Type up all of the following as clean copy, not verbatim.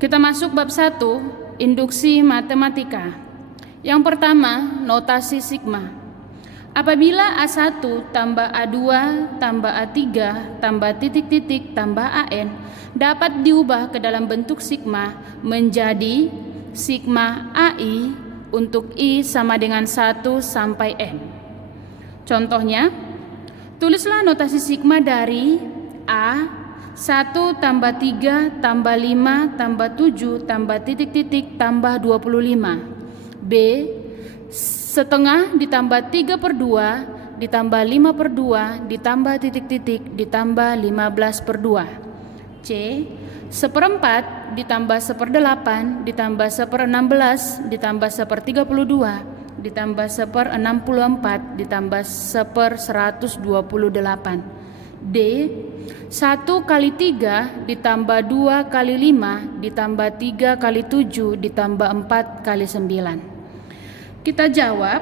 Kita masuk bab 1, induksi matematika. Yang pertama, notasi sigma. Apabila A1 tambah A2 tambah A3 tambah titik-titik tambah AN dapat diubah ke dalam bentuk sigma menjadi sigma AI untuk I sama dengan 1 sampai N. Contohnya, tulislah notasi sigma dari A 1 tambah 3 tambah 5 tambah 7 tambah titik-titik tambah 25. B setengah ditambah 3/2 ditambah 5/2 ditambah titik-titik ditambah 15/2. C seperempat ditambah 1/8 ditambah 1/16 ditambah 1/32 ditambah 1/64 ditambah 1/128. D 1 kali 3 ditambah 2 kali 5 ditambah 3 kali 7 ditambah 4 kali 9. Kita jawab.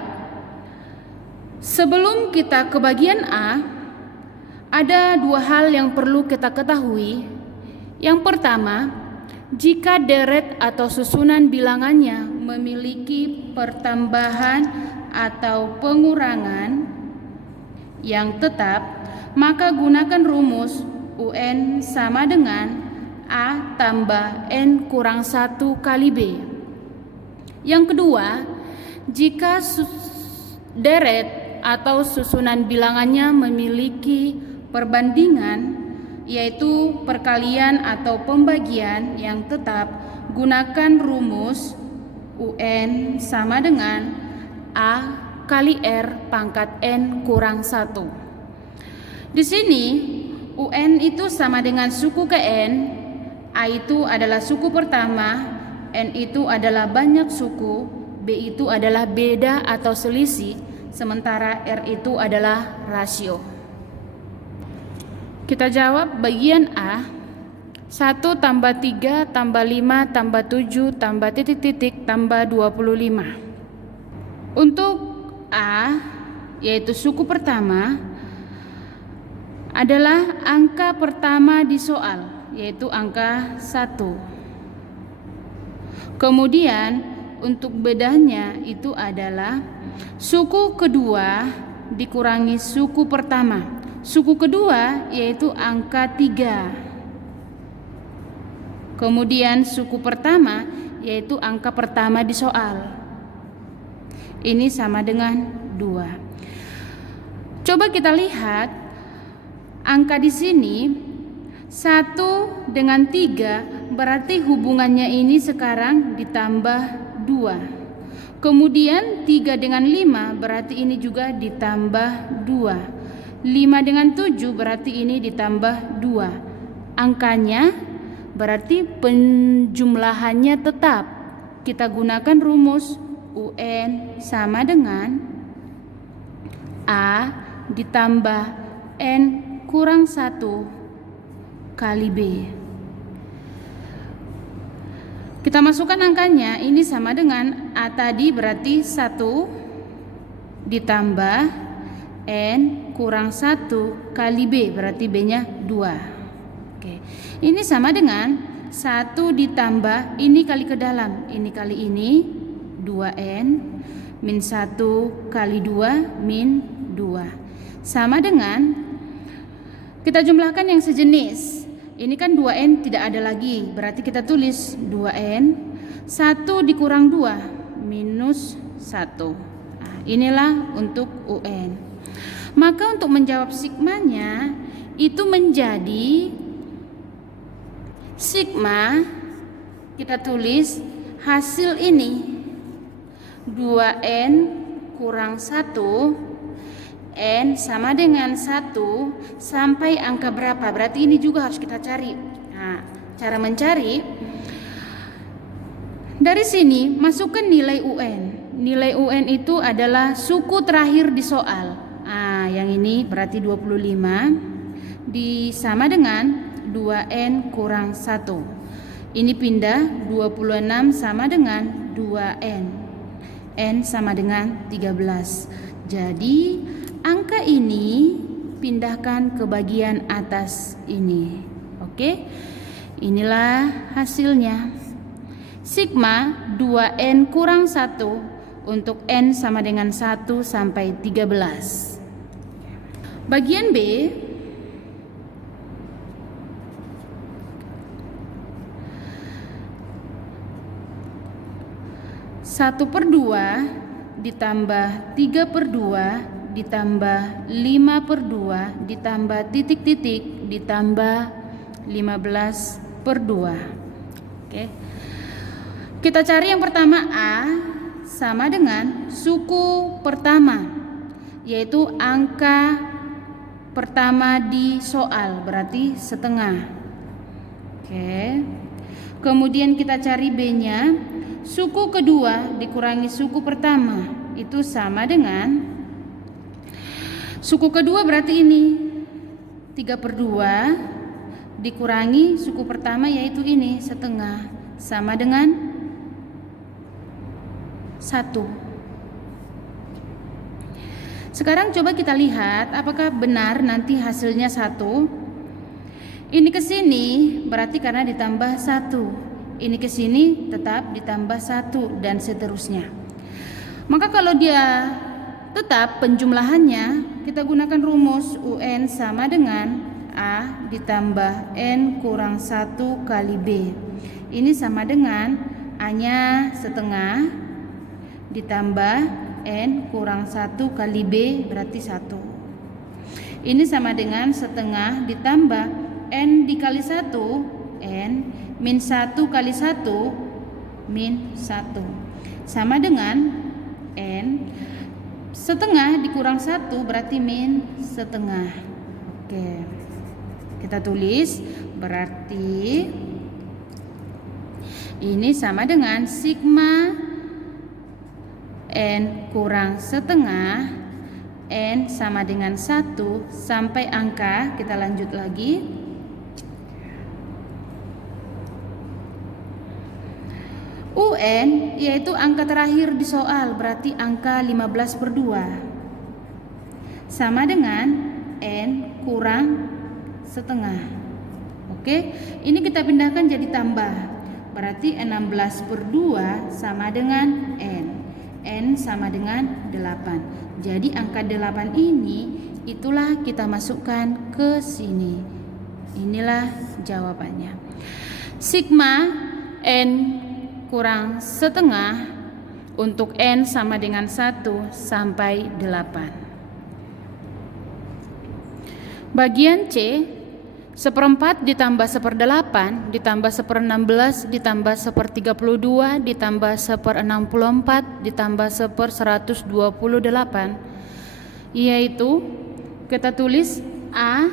Sebelum kita ke bagian A, ada dua hal yang perlu kita ketahui. Yang pertama, jika deret atau susunan bilangannya memiliki pertambahan atau pengurangan yang tetap, maka gunakan rumus UN sama dengan A tambah N kurang 1 kali B. Yang kedua, jika deret atau susunan bilangannya memiliki perbandingan, yaitu perkalian atau pembagian yang tetap, gunakan rumus UN sama dengan A kali R pangkat N kurang 1. Di sini UN itu sama dengan suku ke N, A itu adalah suku pertama, N itu adalah banyak suku, B itu adalah beda atau selisih, sementara R itu adalah rasio. Kita jawab bagian A. 1 tambah 3 tambah 5 tambah 7 tambah titik-titik tambah 25. Untuk A, yaitu suku pertama, adalah angka pertama di soal, yaitu angka 1. Kemudian untuk bedanya itu adalah suku kedua dikurangi suku pertama. Suku kedua yaitu angka 3. Kemudian suku pertama yaitu angka pertama di soal. Ini sama dengan 2. Coba kita lihat angka di sini 1 dengan 3, berarti hubungannya ini sekarang ditambah 2. Kemudian 3 dengan 5 berarti ini juga ditambah 2. 5 dengan 7 berarti ini ditambah 2. Angkanya berarti penjumlahannya tetap. Kita gunakan rumus UN sama dengan A ditambah N kurang 1 kali B. Kita masukkan angkanya, ini sama dengan A tadi berarti 1 ditambah N kurang 1 kali B, berarti B-nya 2. Oke. Ini sama dengan 1 ditambah ini kali ke dalam, ini kali ini 2N min 1 kali 2 min 2. Sama dengan kita jumlahkan yang sejenis. Ini kan 2N tidak ada lagi, berarti kita tulis 2N 1 dikurang 2 minus 1. Nah, inilah untuk UN. Maka untuk menjawab sigmanya itu menjadi sigma, kita tulis hasil ini 2N kurang 1 N sama dengan 1 sampai angka berapa? Berarti ini juga harus kita cari. Nah, cara mencari dari sini masukkan nilai UN. Nilai UN itu adalah suku terakhir di soal. Nah, yang ini berarti 25 sama dengan 2N kurang 1. Ini pindah 26 sama dengan 2N. N sama dengan 13. Jadi angka ini pindahkan ke bagian atas ini. Oke. Inilah hasilnya. sigma 2N kurang 1 untuk N sama dengan 1 sampai 13. Bagian B, satu per 2 ditambah 3 per 2 ditambah 5 per 2 ditambah titik-titik ditambah 15 per 2. Oke. Kita cari yang pertama A sama dengan suku pertama, yaitu angka pertama di soal, berarti setengah. Oke. Kemudian kita cari B-nya, suku kedua dikurangi suku pertama, itu sama dengan suku kedua, berarti ini 3 per 2 dikurangi suku pertama, yaitu ini setengah, sama dengan 1. Sekarang coba kita lihat apakah benar nanti hasilnya 1. Ini ke sini berarti karena ditambah 1. Ini ke sini tetap ditambah 1 dan seterusnya. Maka kalau dia tetap penjumlahannya, kita gunakan rumus UN sama dengan A ditambah N kurang 1 kali B. Ini sama dengan A-nya setengah ditambah N kurang 1 kali B, berarti 1. Ini sama dengan setengah ditambah N dikali 1, N min 1 kali 1 min 1, sama dengan N setengah dikurang 1 berarti min setengah. Oke, kita tulis, berarti ini sama dengan sigma N kurang setengah, N sama dengan 1 sampai angka, kita lanjut lagi, UN yaitu angka terakhir di soal, berarti angka 15 per 2 sama dengan N kurang setengah. Oke, ini kita pindahkan jadi tambah, berarti 16 per 2 sama dengan N sama dengan 8. Jadi angka 8 ini itulah kita masukkan ke sini. Inilah jawabannya. Sigma N kurang setengah untuk N sama dengan 1 sampai 8. Bagian C, 1/4 ditambah 1/8 ditambah 1/16 ditambah 1/32 ditambah 1/64 ditambah 1/128, yaitu kita tulis A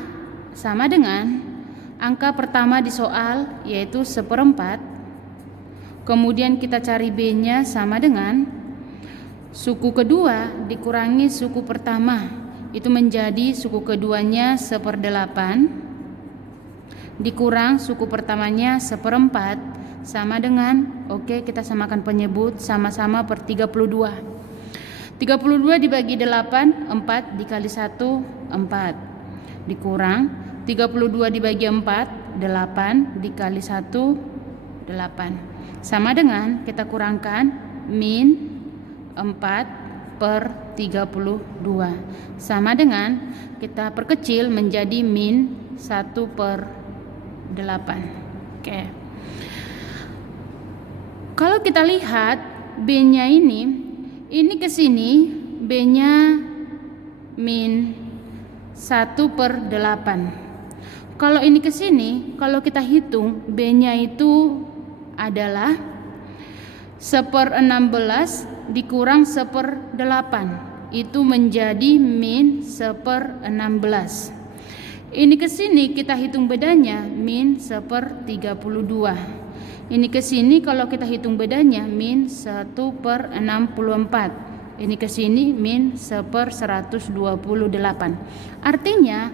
sama dengan angka pertama di soal, yaitu 1/4. Kemudian kita cari B-nya sama dengan suku kedua dikurangi suku pertama, itu menjadi suku keduanya 1/8 dikurang suku pertamanya 1/4 sama dengan, oke, kita samakan penyebut, sama-sama per 32. 32 dibagi 8, 4 dikali 1, 4 dikurang 32 dibagi 4, 8 dikali 1, 8 sama dengan, kita kurangkan, min 4 per 32 sama dengan, kita perkecil menjadi min 1 per 8. Oke. Kalau kita lihat B-nya ini ke sini B-nya min 1 per 8. Kalau ini ke sini, kalau kita hitung B-nya itu adalah 1/16 dikurang 1/8, itu menjadi min 1/16. Ini ke sini kita hitung bedanya min 1/32. Ini ke sini kalau kita hitung bedanya min 1/64. Ini ke sini min 1/128. Artinya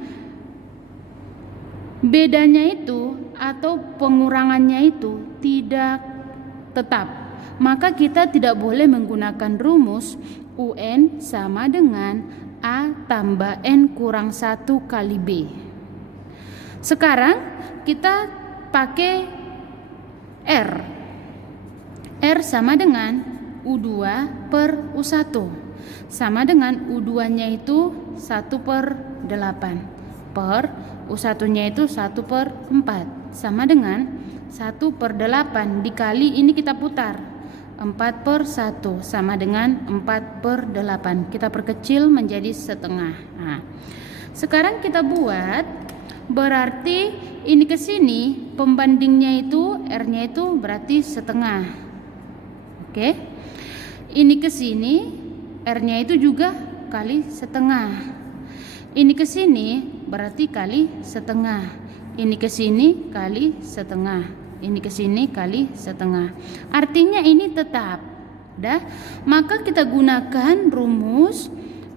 bedanya itu atau pengurangannya itu tidak tetap. Maka kita tidak boleh menggunakan rumus UN sama dengan A tambah N kurang 1 kali B. Sekarang kita pakai R. R sama dengan U2 per U1. Sama dengan U2 nya itu 1/8 per U1 nya itu 1/4, sama dengan 1/8 dikali ini kita putar 4/1 sama dengan 4/8. Kita perkecil menjadi setengah. Nah, sekarang kita buat, berarti ini ke sini pembandingnya itu R-nya itu berarti setengah. Oke. Ini ke sini R-nya itu juga kali setengah. Ini ke sini berarti kali setengah. Ini ke sini kali setengah. Ini ke sini kali setengah. Artinya ini tetap. Dah, maka kita gunakan rumus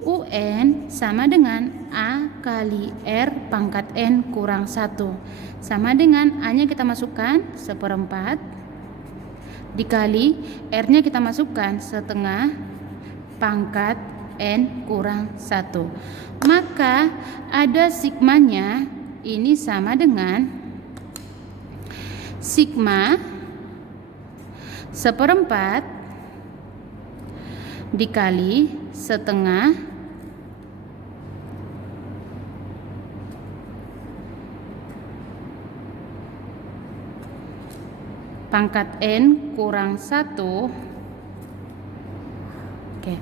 UN sama dengan A kali R pangkat N kurang 1. Sama dengan A-nya kita masukkan 1/4 dikali R-nya kita masukkan setengah pangkat N kurang 1. Maka ada sigmanya ini sama dengan sigma 1/4 dikali setengah pangkat N kurang 1. Oke.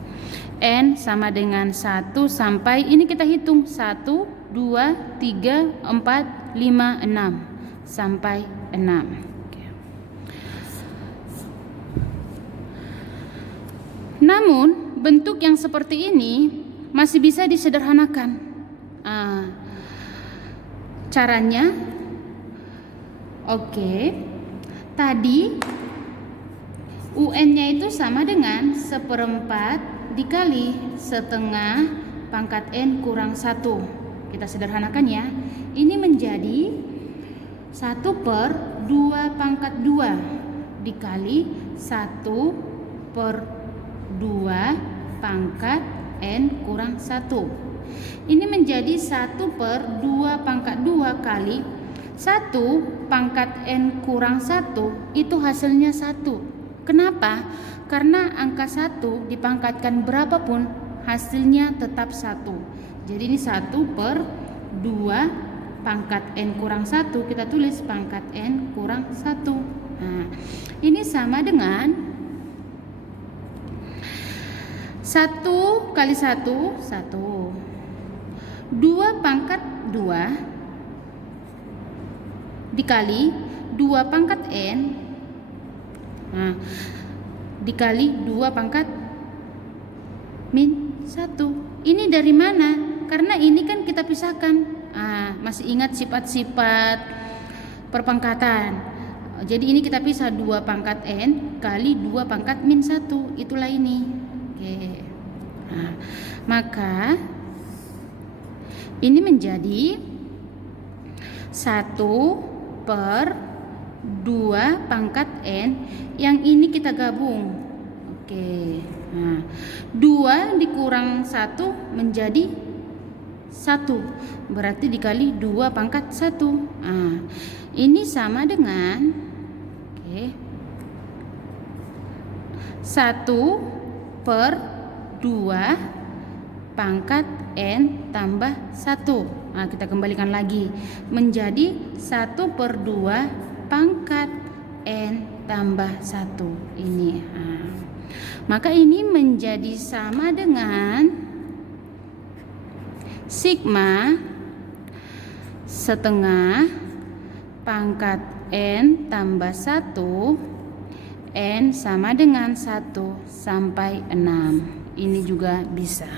N sama dengan 1 sampai ini kita hitung 1, 2, 3, 4, 5, 6 sampai 6. Oke. Namun bentuk yang seperti ini masih bisa disederhanakan. Caranya, oke, tadi UN-nya itu sama dengan 1/4 dikali setengah pangkat N kurang 1. Kita sederhanakan ya. Ini menjadi 1/2 pangkat 2 dikali 1/2 pangkat N kurang 1. Ini menjadi 1/2 pangkat 2 kali 1 pangkat N kurang 1, itu hasilnya 1. Kenapa? Karena angka 1 dipangkatkan berapapun hasilnya tetap 1. Jadi ini 1/2 pangkat N kurang 1, kita tulis pangkat N kurang 1. Nah, ini sama dengan 1 kali 1, 1. 2 pangkat 2 dikali 2 pangkat N, nah, dikali 2 pangkat min 1. Ini dari mana? Karena ini kan kita pisahkan. Masih ingat sifat-sifat perpangkatan. Jadi ini kita pisah 2 pangkat N kali 2 pangkat min 1. Itulah ini. Oke. Nah, maka ini menjadi 1/2 pangkat N. Yang ini kita gabung. Oke. Nah, 2 dikurang 1 menjadi 1. Berarti dikali 2 pangkat 1. Nah, ini sama dengan 1/2 pangkat N tambah 1. Nah, kita kembalikan lagi menjadi 1/2 pangkat N tambah 1 ini. Maka ini menjadi sama dengan sigma setengah pangkat N tambah 1, N sama dengan 1 sampai 6. Ini juga bisa.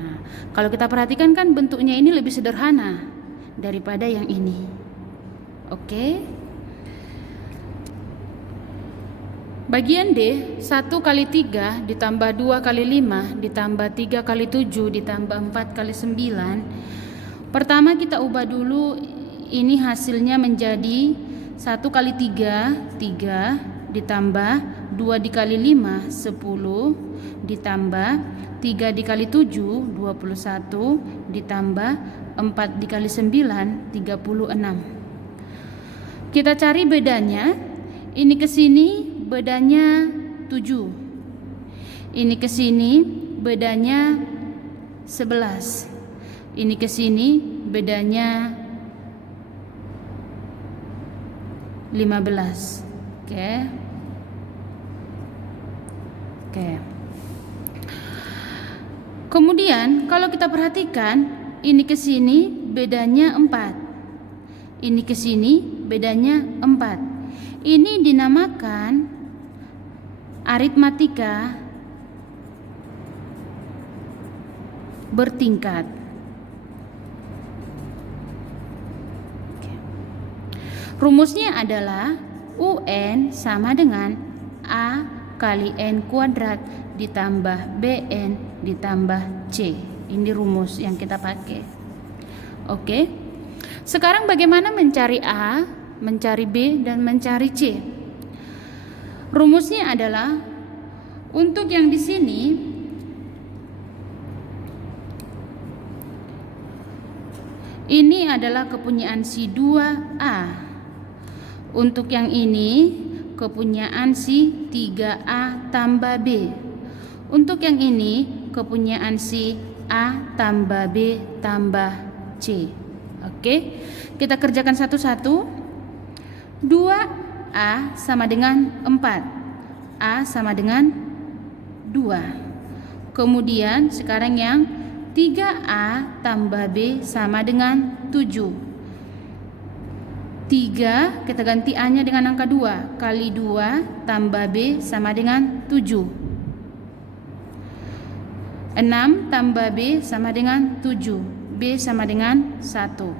Nah, kalau kita perhatikan kan bentuknya ini lebih sederhana daripada yang ini. Oke. Bagian D, 1 kali 3 ditambah 2 kali 5 ditambah 3 kali 7 ditambah 4 kali 9. Pertama kita ubah dulu, ini hasilnya menjadi 1 kali 3, 3 ditambah 2 dikali 5, 10 ditambah 3 dikali 7, 21 ditambah 4 dikali 9, 36. Kita cari bedanya. Ini ke sini bedanya 7. Ini ke sini bedanya 11. Ini ke sini bedanya 15. Oke. Kemudian kalau kita perhatikan, ini ke sini bedanya 4. Ini ke sini bedanya 4. Ini dinamakan aritmatika bertingkat. Rumusnya adalah UN sama dengan A kali N kuadrat ditambah BN ditambah C. Ini rumus yang kita pakai. Oke. Sekarang bagaimana mencari A, mencari B, dan mencari C? Rumusnya adalah untuk yang di sini ini adalah kepunyaan si 2A. Untuk yang ini kepunyaan si 3A tambah B. Untuk yang ini kepunyaan si A tambah B tambah C. Oke, kita kerjakan satu-satu. 2A sama dengan 4. A sama dengan 2. Kemudian sekarang yang 3A tambah B sama dengan 7. 3 kita ganti A-nya dengan angka 2 kali 2 tambah B sama dengan 7. 6 tambah B sama dengan 7. B sama dengan 1.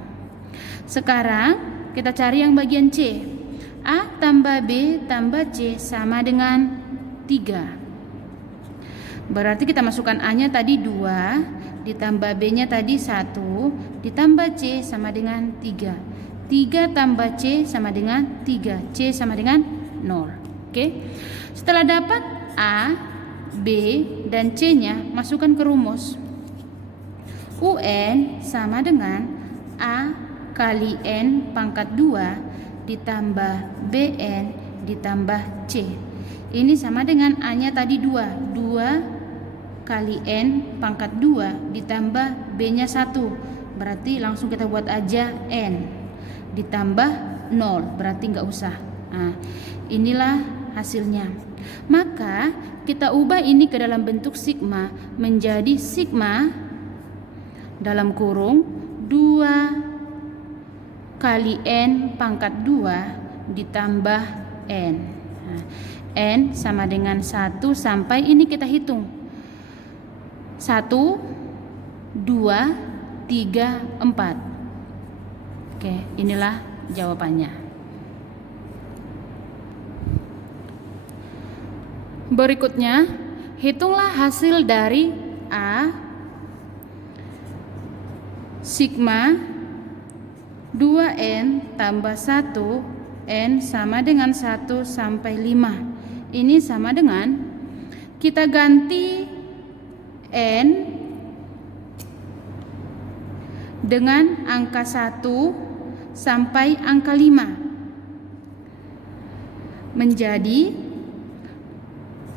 Sekarang kita cari yang bagian C. A tambah B tambah C sama dengan 3. Berarti kita masukkan A-nya tadi 2, ditambah B-nya tadi 1, ditambah C sama dengan 3. 3 tambah C sama dengan 3. C sama dengan 0. Oke. Setelah dapat A, B, dan C-nya, masukkan ke rumus. UN sama dengan A kali N pangkat 2 ditambah BN ditambah C. Ini sama dengan A-nya tadi 2. 2 kali N pangkat 2 ditambah B-nya 1. Berarti langsung kita buat aja N. Ditambah 0, berarti nggak usah. Nah, inilah hasilnya. Maka kita ubah ini ke dalam bentuk sigma menjadi sigma dalam kurung 2 kali N pangkat 2 ditambah N. Nah, N sama dengan 1 sampai ini kita hitung. 1, 2, 3, 4. Oke, inilah jawabannya. Berikutnya, hitunglah hasil dari A sigma 2N tambah 1 N sama dengan 1 sampai 5. Ini sama dengan kita ganti N dengan angka 1 sampai angka 5 menjadi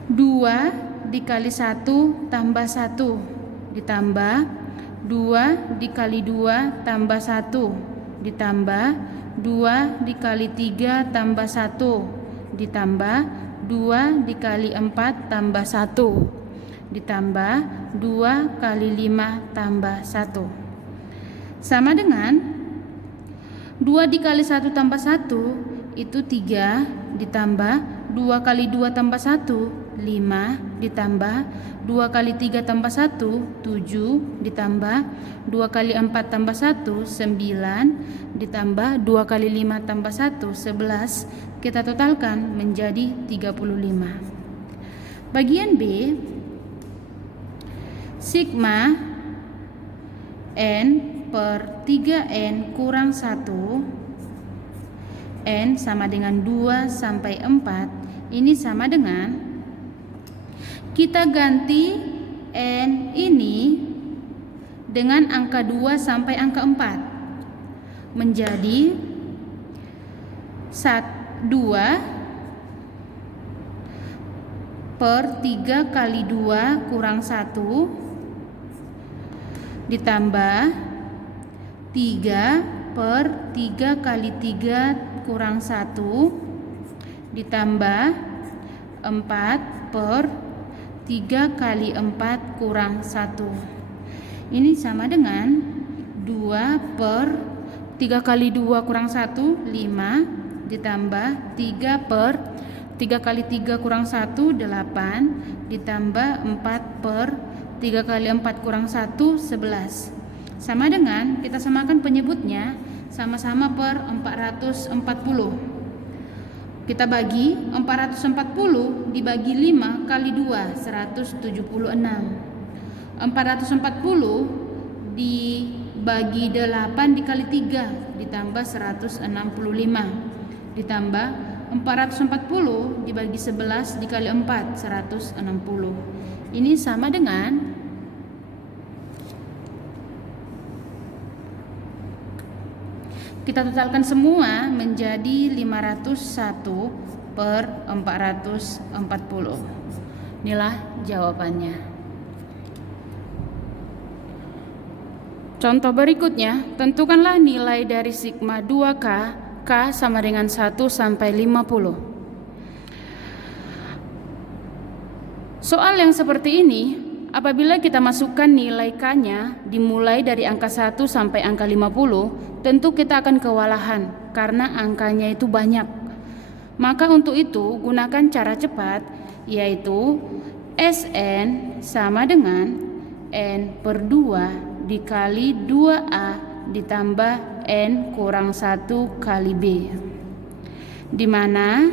2 dikali 1 tambah 1 ditambah 2 dikali 2 tambah 1 ditambah 2 dikali 3 tambah 1 ditambah 2 dikali 4 tambah 1 ditambah 2 kali 5 tambah 1 sama dengan 2 dikali 1 tambah 1 itu 3 ditambah 2 kali 2 tambah 1 5 ditambah 2 kali 3 tambah 1 7 ditambah 2 kali 4 tambah 1 9 ditambah 2 kali 5 tambah 1 11. Kita totalkan menjadi 35. Bagian B sigma N per 3N kurang 1 N sama dengan 2 sampai 4. Ini sama dengan kita ganti N ini dengan angka 2 sampai angka 4 menjadi 2 per 3 kali 2 kurang 1 ditambah 3 per 3 kali 3 kurang 1 ditambah 4 per 3 kali 4 kurang 1. Ini sama dengan 2 per 3 kali 2 kurang 1, 5 ditambah 3 per 3 kali 3 kurang 1, 8 ditambah 4 per 3 kali 4 kurang 1, 11. Sama dengan, kita samakan penyebutnya, sama-sama per 440. Kita bagi 440 dibagi 5 kali 2, 176. 440 dibagi 8 dikali 3 ditambah 165. Ditambah 440 dibagi 11 dikali 4, 160. Ini sama dengan kita totalkan semua menjadi 501 per 440. Inilah jawabannya. Contoh berikutnya, tentukanlah nilai dari sigma 2K, K sama dengan 1 sampai 50. Soal yang seperti ini, apabila kita masukkan nilai K-nya dimulai dari angka 1 sampai angka 50, tentu kita akan kewalahan karena angkanya itu banyak. Maka untuk itu gunakan cara cepat, yaitu Sn sama dengan N per 2 dikali 2A ditambah N kurang 1 kali B, di mana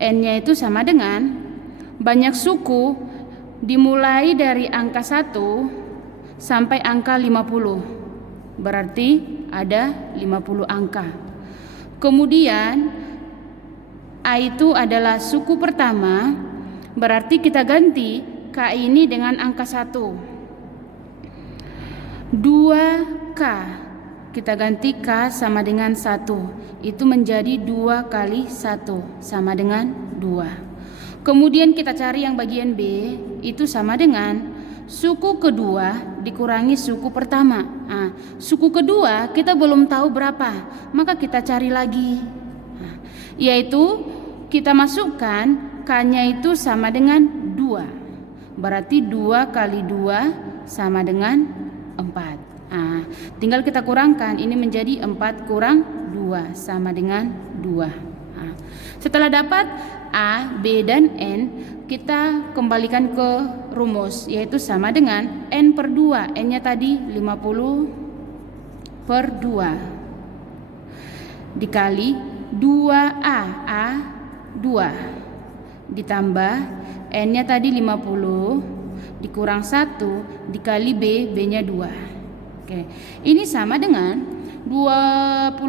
N-nya itu sama dengan banyak suku dimulai dari angka 1 sampai angka 50. Berarti ada 50 angka. Kemudian A itu adalah suku pertama, berarti kita ganti K ini dengan angka 1. 2K kita ganti K sama dengan 1, itu menjadi 2 kali 1 sama dengan 2. Kemudian kita cari yang bagian B, itu sama dengan suku kedua dikurangi suku pertama. Nah, suku kedua kita belum tahu berapa, maka kita cari lagi. Nah, yaitu kita masukkan K-nya itu sama dengan 2. Berarti 2 kali 2 sama dengan 4. Nah, tinggal kita kurangkan, ini menjadi 4 kurang 2 sama dengan 2. Nah, setelah dapat A, B, dan N, kita kembalikan ke rumus, yaitu sama dengan N per 2. N-nya tadi 50 per 2 dikali 2A, A 2 ditambah N-nya tadi 50 dikurang 1 dikali B, B-nya 2. Oke, ini sama dengan 25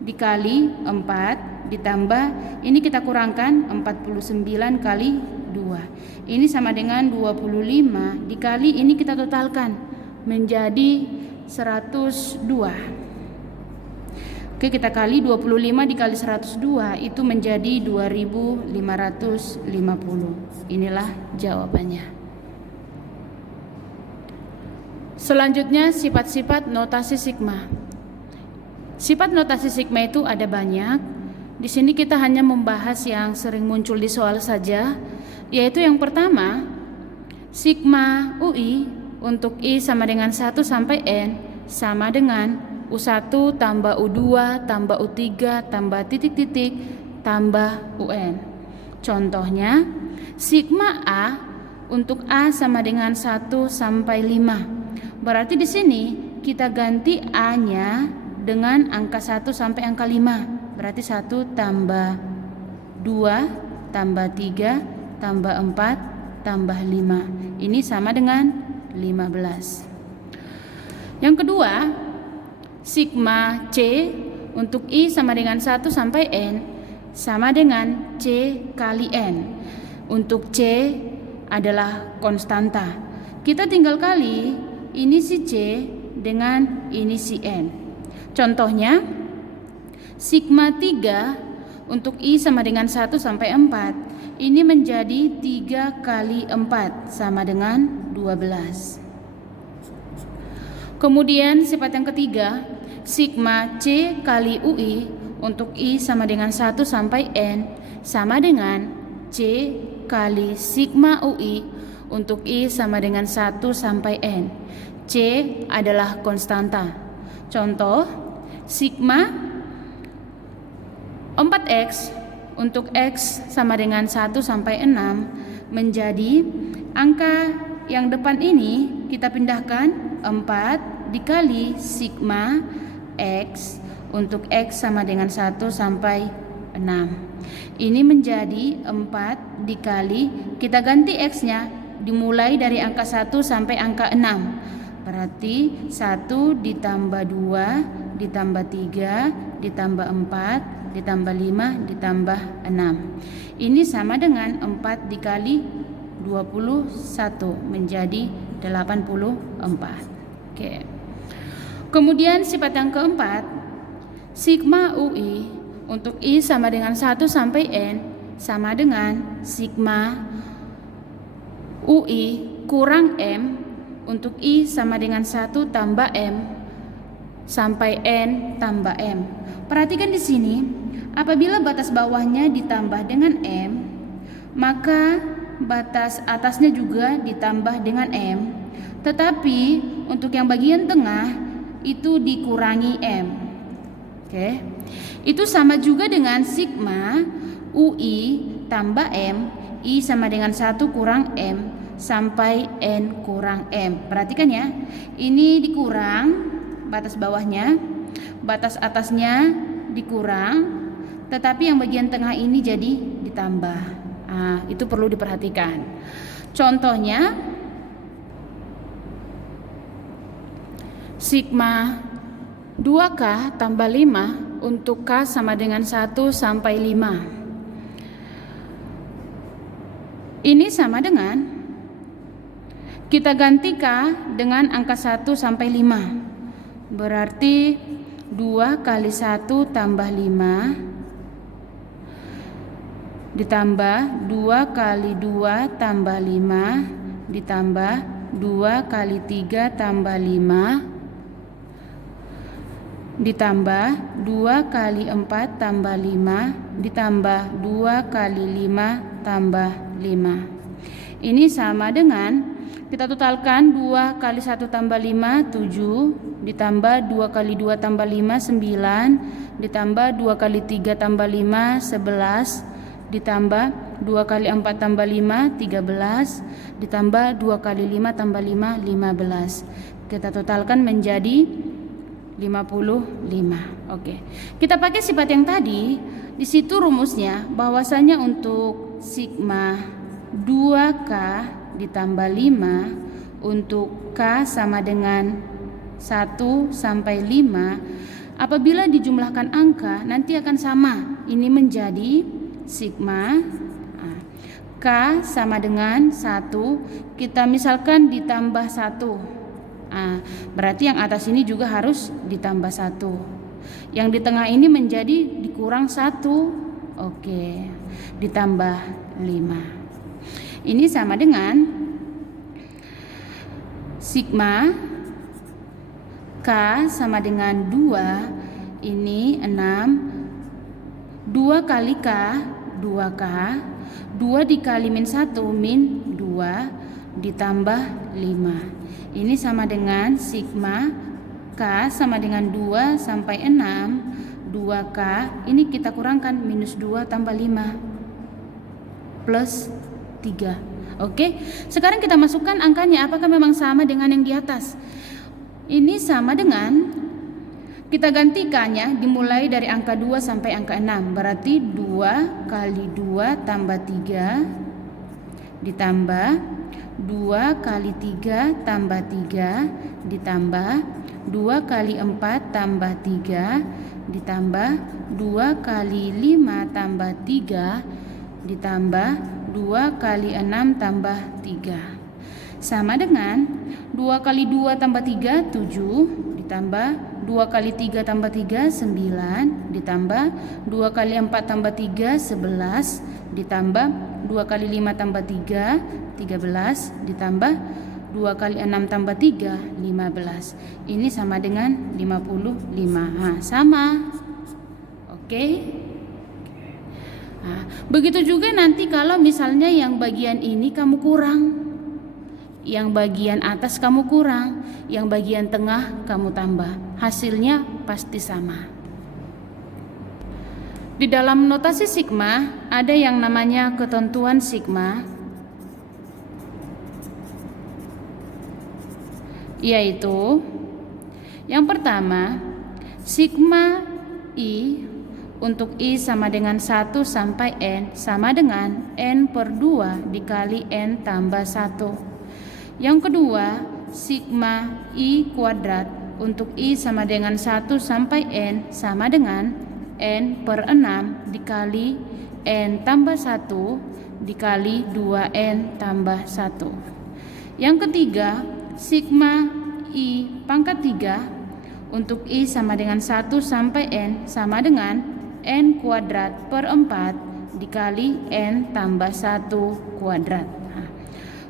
dikali 4 ditambah, ini kita kurangkan 49 kali 2. Ini sama dengan 25 dikali, ini kita totalkan menjadi 102. Oke, kita kali 25 dikali 102, itu menjadi 2550. Inilah jawabannya. Selanjutnya, sifat-sifat notasi sigma. Sifat notasi sigma itu ada banyak. Di sini kita hanya membahas yang sering muncul di soal saja, yaitu yang pertama, sigma UI untuk I sama dengan 1 sampai N sama dengan U1 tambah U2 tambah U3 tambah titik-titik tambah UN. Contohnya, sigma A untuk A sama dengan 1 sampai 5. Berarti di sini kita ganti A-nya dengan angka 1 sampai angka 5. Berarti 1 tambah 2 tambah 3 tambah 4 tambah 5. Ini sama dengan 15. Yang kedua, sigma C untuk I sama dengan 1 sampai N sama dengan C kali N. Untuk C adalah konstanta. Kita tinggal kali ini si C dengan ini si N. Contohnya, sigma 3 untuk I sama dengan 1 sampai 4. Ini menjadi 3 kali 4 sama dengan 12. Kemudian sifat yang ketiga, sigma C kali UI untuk I sama dengan 1 sampai N sama dengan C kali sigma UI untuk I sama dengan 1 sampai N. C adalah konstanta. Contoh, sigma 4X untuk X sama dengan 1 sampai 6 menjadi angka yang depan ini kita pindahkan 4 dikali sigma X untuk X sama dengan 1 sampai 6. Ini menjadi 4 dikali, kita ganti X-nya dimulai dari angka 1 sampai angka 6. Berarti 1 ditambah 2 ditambah 3 ditambah 4 ditambah 5 ditambah 6. Ini sama dengan 4 dikali 21 menjadi 84. Oke. Kemudian sifat yang keempat, sigma UI untuk I sama dengan 1 sampai N sama dengan sigma UI kurang M untuk I sama dengan 1 tambah M sampai N tambah M. Perhatikan di sini, apabila batas bawahnya ditambah dengan M, maka batas atasnya juga ditambah dengan M. Tetapi untuk yang bagian tengah itu dikurangi M. Oke. Itu sama juga dengan sigma UI tambah M, I sama dengan 1 kurang M sampai N kurang M. Perhatikan ya, ini dikurang batas bawahnya, batas atasnya dikurang, tetapi yang bagian tengah ini jadi ditambah. Itu perlu diperhatikan. Contohnya, sigma 2K tambah 5 untuk K sama dengan 1 sampai 5. Ini sama dengan, kita ganti K dengan angka 1 sampai 5. Berarti 2 kali 1 tambah 5 ditambah 2 kali 2 tambah 5 ditambah 2 kali 3 tambah 5 ditambah 2 kali 4 tambah 5 ditambah 2 kali 5 tambah 5. Ini sama dengan, kita totalkan 2 kali 1 tambah 5 7 ditambah 2 kali 2 tambah 5 9 ditambah 2 kali 3 tambah 5 11 ditambah 2 kali 4 tambah 5 13 ditambah 2 kali 5 tambah 5 15. Kita totalkan menjadi 55. Oke. Kita pakai sifat yang tadi. Di situ rumusnya bahwasanya untuk sigma 2K ditambah 5 untuk K sama dengan 1 sampai 5, apabila dijumlahkan angka nanti akan sama. Ini menjadi sigma K sama dengan 1, kita misalkan ditambah 1. Berarti yang atas ini juga harus ditambah 1. Yang di tengah ini menjadi dikurang 1. Oke, ditambah 5. Ini sama dengan sigma K sama dengan 2. Ini 6. 2 kali K 2K. 2 dikali min 1 min 2 ditambah 5. Ini sama dengan sigma K sama dengan 2 sampai 6. 2K ini kita kurangkan minus 2 tambah 5 plus 3. Oke, sekarang kita masukkan angkanya. Apakah memang sama dengan yang di atas? Ini sama dengan, kita gantikannya dimulai dari angka 2 sampai angka 6. Berarti 2 kali 2 tambah 3 ditambah 2 kali 3 tambah 3 ditambah 2 kali 4 tambah 3 ditambah 2 kali 5 tambah 3 ditambah 2 kali 6 tambah 3 sama dengan 2 kali 2 tambah 3 7 ditambah 2 kali 3 tambah 3 9, ditambah 2 kali 4 tambah 3 11, ditambah 2 kali 5 tambah 3 13, ditambah 2 kali 6 tambah 3 15. Ini sama dengan 55. Sama. Oke. Nah, begitu juga nanti kalau misalnya yang bagian ini kamu kurang, yang bagian atas kamu kurang, yang bagian tengah kamu tambah, hasilnya pasti sama. Di dalam notasi sigma ada yang namanya ketentuan sigma, yaitu yang pertama, sigma I untuk I sama dengan 1 sampai N sama dengan N per 2 dikali N tambah 1. Yang kedua, sigma I kuadrat untuk I sama dengan 1 sampai N sama dengan N per 6 dikali N tambah 1 dikali 2N tambah 1. Yang ketiga, sigma I pangkat 3 untuk I sama dengan 1 sampai N sama dengan N kuadrat per 4 dikali N tambah 1 kuadrat. Nah,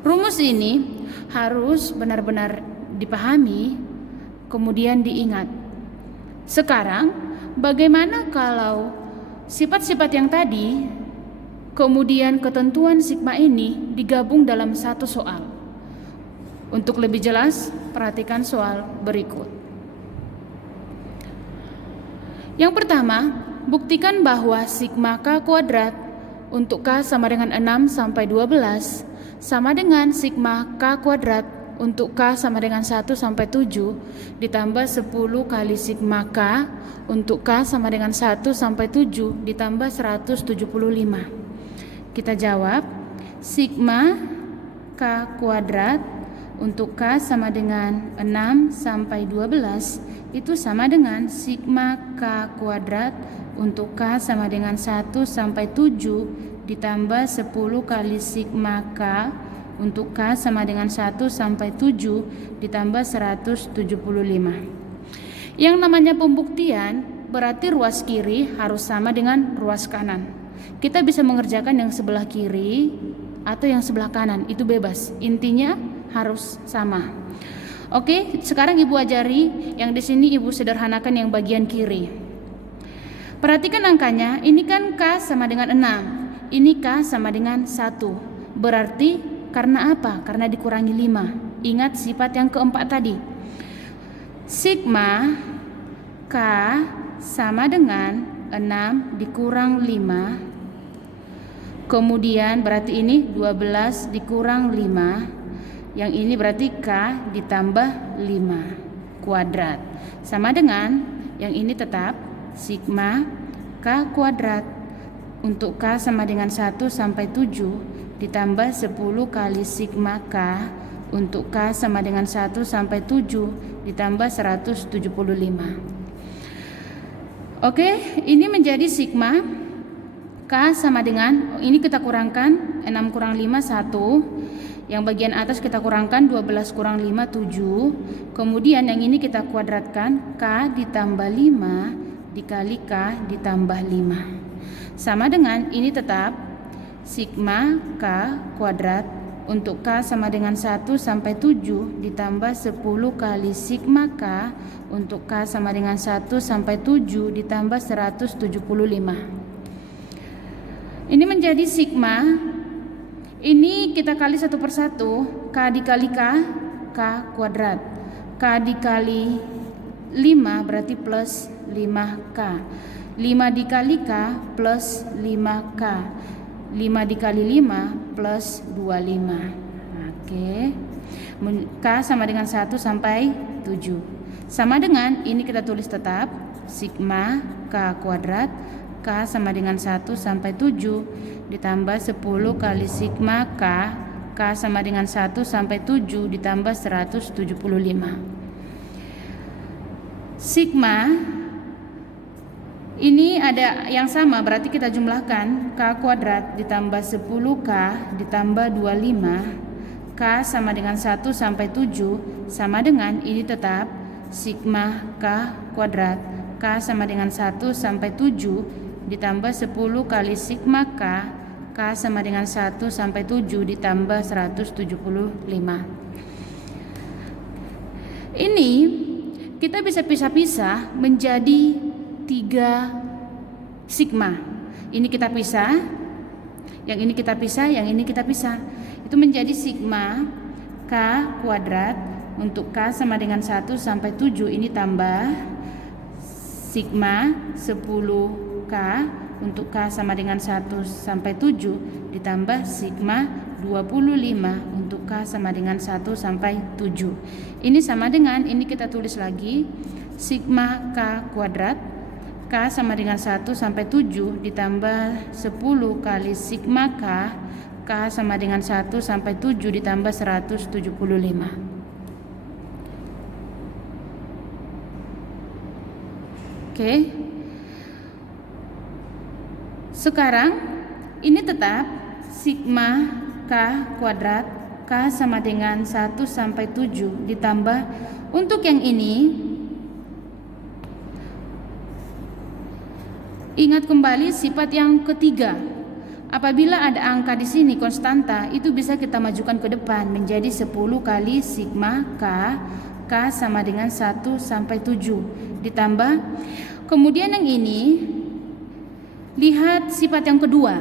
rumus ini harus benar-benar dipahami, kemudian diingat. Sekarang, bagaimana kalau sifat-sifat yang tadi, kemudian ketentuan sigma ini digabung dalam satu soal? Untuk lebih jelas, perhatikan soal berikut. Yang pertama, buktikan bahwa sigma K kuadrat untuk K sama dengan 6 sampai 12 sama dengan sigma K kuadrat untuk K sama dengan 1 sampai 7 ditambah 10 kali sigma K untuk K sama dengan 1 sampai 7 ditambah 175. Kita jawab, sigma K kuadrat untuk K sama dengan 6 sampai 12 itu sama dengan sigma K kuadrat untuk K sama dengan 1 sampai 7 ditambah 10 kali sigma K untuk K sama dengan 1 sampai 7 ditambah 175. Yang namanya pembuktian berarti ruas kiri harus sama dengan ruas kanan. Kita bisa mengerjakan yang sebelah kiri atau yang sebelah kanan, itu bebas. Intinya harus sama. Oke, sekarang Ibu ajari yang di sini Ibu sederhanakan yang bagian kiri. Perhatikan angkanya, ini kan K sama dengan 6, ini K sama dengan 1. Berarti karena apa? Karena dikurangi 5. Ingat sifat yang keempat tadi. Sigma K sama dengan 6 dikurang 5. Kemudian berarti ini 12 dikurang 5. Yang ini berarti K ditambah 5 kuadrat. Sama dengan yang ini tetap sigma K kuadrat untuk K sama dengan 1 sampai 7 ditambah 10 kali sigma K untuk K sama dengan 1 sampai 7 ditambah 175. Oke, ini menjadi sigma K sama dengan, ini kita kurangkan 6 kurang 5 1. Yang bagian atas kita kurangkan 12 kurang 5 7. Kemudian yang ini kita kuadratkan, K ditambah 5 dikali K ditambah 5. Sama dengan ini tetap sigma K kuadrat untuk K sama dengan 1 sampai 7 ditambah 10 kali sigma K untuk K sama dengan 1 sampai 7 ditambah 175. Ini menjadi sigma. Ini kita kali satu persatu, K dikali K, K kuadrat. K dikali 5 berarti plus 5K. 5 dikali K plus 5K. 5 dikali 5 plus 25. Oke. K sama dengan 1 sampai 7. Sama dengan ini kita tulis tetap sigma K kuadrat K sama dengan 1 sampai 7 ditambah 10 kali sigma K, K sama dengan 1 sampai 7 ditambah 175. Sigma ini ada yang sama, berarti kita jumlahkan K kuadrat ditambah 10K ditambah 25, K sama dengan 1 sampai 7 sama dengan ini tetap sigma K kuadrat. K sama dengan 1 sampai 7 ditambah 10 kali sigma K. K sama dengan 1 sampai 7 ditambah 175. Ini kita bisa pisah-pisah menjadi 3 sigma. Ini kita pisah, yang ini kita pisah, yang ini kita pisah. Itu menjadi sigma K kuadrat. Untuk K sama dengan 1 sampai 7 ini tambah sigma 10K. Untuk K sama dengan 1 sampai 7 ditambah sigma 25 untuk K sama dengan 1 sampai 7. Ini sama dengan, ini kita tulis lagi, sigma K kuadrat. K sama dengan 1 sampai 7 ditambah 10 kali sigma K. K sama dengan 1 sampai 7 ditambah 175. Oke. Sekarang ini tetap sigma K kuadrat. K sama dengan 1 sampai 7 ditambah, untuk yang ini ingat kembali sifat yang ketiga. Apabila ada angka di sini konstanta, itu bisa kita majukan ke depan menjadi 10 kali sigma K. K sama dengan 1 sampai 7 ditambah, kemudian yang ini lihat sifat yang kedua,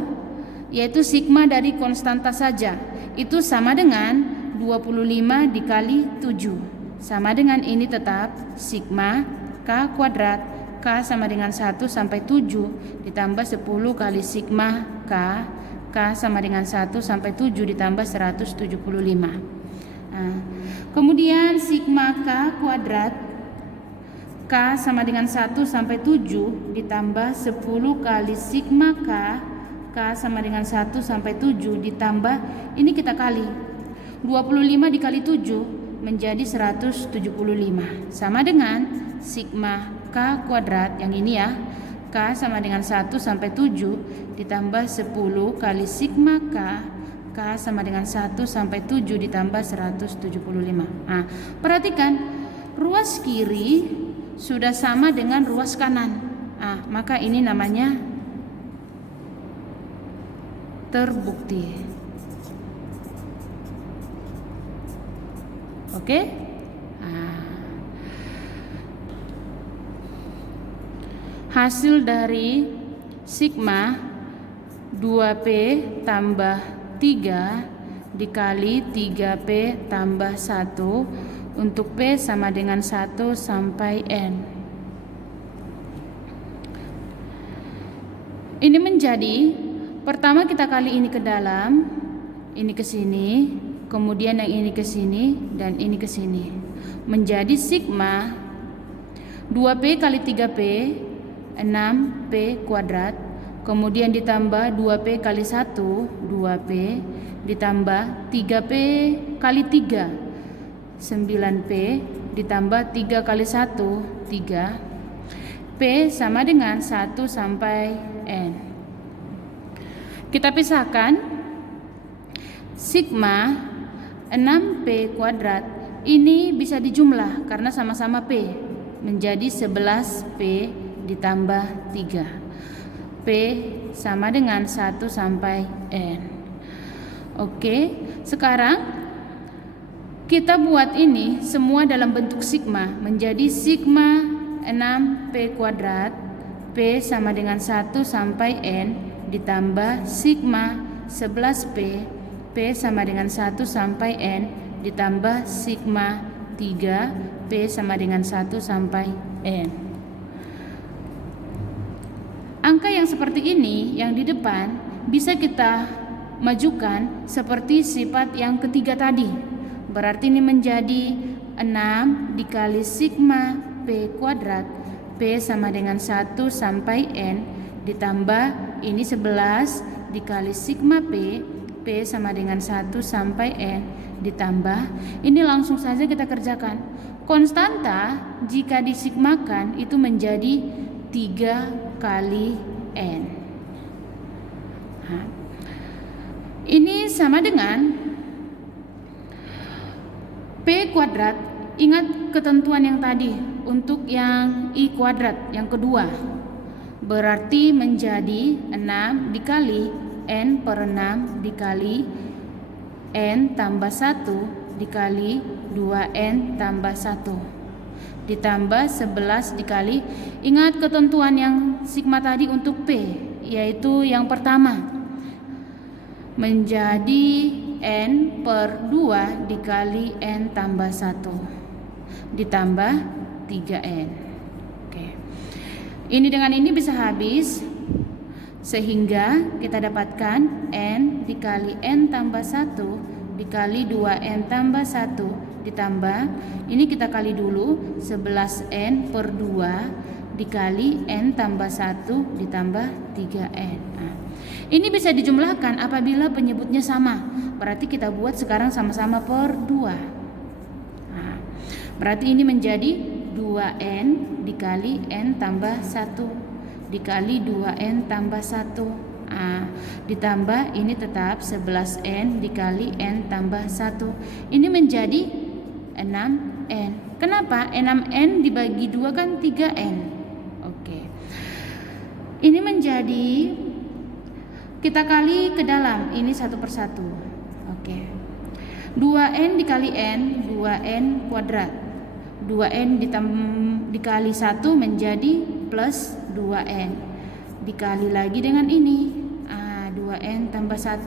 yaitu sigma dari konstanta saja. Itu sama dengan 25 dikali 7. Sama dengan ini tetap sigma K kuadrat. K sama dengan 1 sampai 7 ditambah 10 kali sigma K. K sama dengan 1 sampai 7 ditambah 175. Nah, kemudian sigma K kuadrat. K sama dengan 1 sampai 7 ditambah 10 kali sigma K. K sama dengan 1 sampai 7 ditambah, ini kita kali 25 dikali 7 menjadi 175. Sama dengan sigma K kuadrat, yang ini ya, K sama dengan 1 sampai 7 ditambah 10 kali sigma K. K sama dengan 1 sampai 7 ditambah 175. Nah, perhatikan, ruas kiri sudah sama dengan ruas kanan. Nah, maka ini namanya terbukti. Oke? Hasil dari sigma 2P tambah 3 dikali 3P tambah 1 untuk P sama dengan 1 sampai N. Ini menjadi, pertama kita kali ini ke dalam, ini ke sini, kemudian yang ini ke sini dan ini ke sini. Menjadi sigma 2P kali 3P 6P kuadrat, kemudian ditambah 2P kali 1 2P ditambah 3P kali 3 9P ditambah 3 kali 1 3. P sama dengan 1 sampai N. Kita pisahkan sigma 6P kuadrat ini bisa dijumlah karena sama-sama P menjadi 11P ditambah 3. P sama dengan 1 sampai N. Oke, sekarang kita buat ini semua dalam bentuk sigma menjadi sigma 6P kuadrat. P sama dengan 1 sampai N ditambah sigma 11P. P sama dengan 1 sampai N ditambah sigma 3 P sama dengan 1 sampai N. Angka yang seperti ini yang di depan bisa kita majukan seperti sifat yang ketiga tadi. Berarti ini menjadi 6 dikali sigma P kuadrat. P sama dengan 1 sampai N ditambah ini 11 dikali sigma P. P sama dengan 1 sampai N ditambah, ini langsung saja kita kerjakan. Konstanta jika disigmakan itu menjadi 3 kali N. Nah, ini sama dengan P kuadrat. Ingat ketentuan yang tadi untuk yang I kuadrat yang kedua. Berarti menjadi 6 dikali N per 6 dikali N tambah 1 dikali 2N tambah 1 ditambah 11 dikali, ingat ketentuan yang sigma tadi untuk P, yaitu yang pertama menjadi N per 2 dikali N tambah 1 ditambah 3N. Oke. Ini dengan ini bisa habis, sehingga kita dapatkan N dikali N tambah 1 dikali 2N tambah 1 ditambah, ini kita kali dulu, 11N per 2 dikali N tambah 1 ditambah 3N. Nah, ini bisa dijumlahkan apabila penyebutnya sama. Berarti kita buat sekarang sama-sama per 2. Nah, berarti ini menjadi 2N dikali N tambah 1 dikali 2N tambah 1. Nah, ditambah ini tetap 11N dikali N tambah 1. Ini menjadi 6N. Kenapa? 6N dibagi 2 kan 3N. Oke. Ini menjadi, kita kali ke dalam, ini satu per satu. Oke. 2N dikali N, 2N kuadrat. 2N dikali 1 menjadi plus 2N. Dikali lagi dengan ini. 2N tambah 1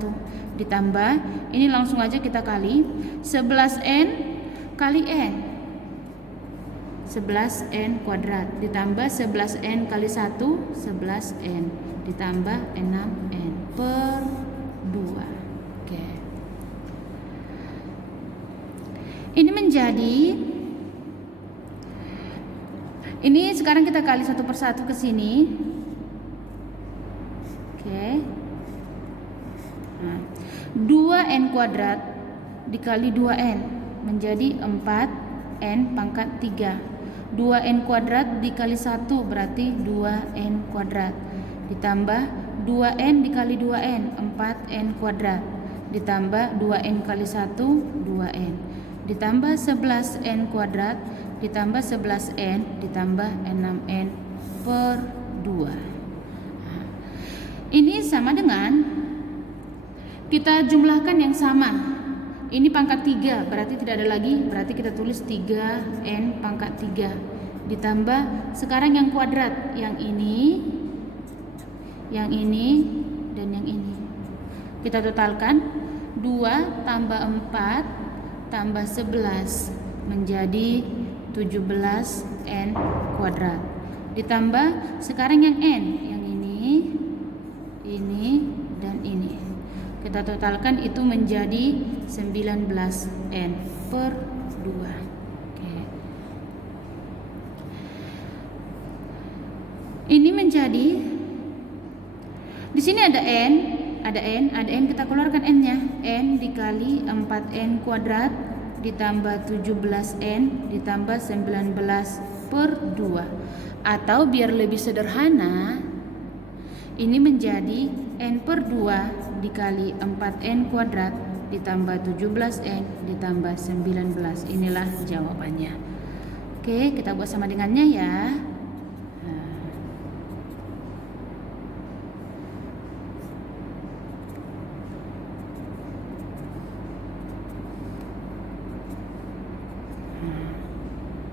ditambah, ini langsung aja kita kali 11N kali N, 11N kuadrat ditambah 11N kali 1, 11N ditambah 6N per 2. Oke. Ini menjadi, ini sekarang kita kali satu per satu ke sini. Oke. Nah, 2N kuadrat dikali 2N menjadi 4N pangkat 3. 2N kuadrat dikali 1 berarti 2N kuadrat. Ditambah 2N dikali 2N, 4N kuadrat. Ditambah 2N kali 1, 2N. Ditambah 11N kuadrat, ditambah 11N, ditambah 6N per 2. Nah, ini sama dengan, kita jumlahkan yang sama. Ini pangkat 3, berarti tidak ada lagi, berarti kita tulis 3N pangkat 3. Ditambah sekarang yang kuadrat, yang ini, dan yang ini. Kita totalkan 2 tambah 4 tambah 11 menjadi 17N kuadrat. Ditambah sekarang yang N, yang ini, dan ini. Kita totalkan itu menjadi 19N per 2. Oke. Ini menjadi, di sini ada N, kita keluarkan N-nya. N dikali 4N kuadrat ditambah 17N ditambah 19 per 2. Atau biar lebih sederhana, ini menjadi N per 2 dikali 4N kuadrat ditambah 17N ditambah 19. Inilah jawabannya. Oke, kita buat sama dengannya ya.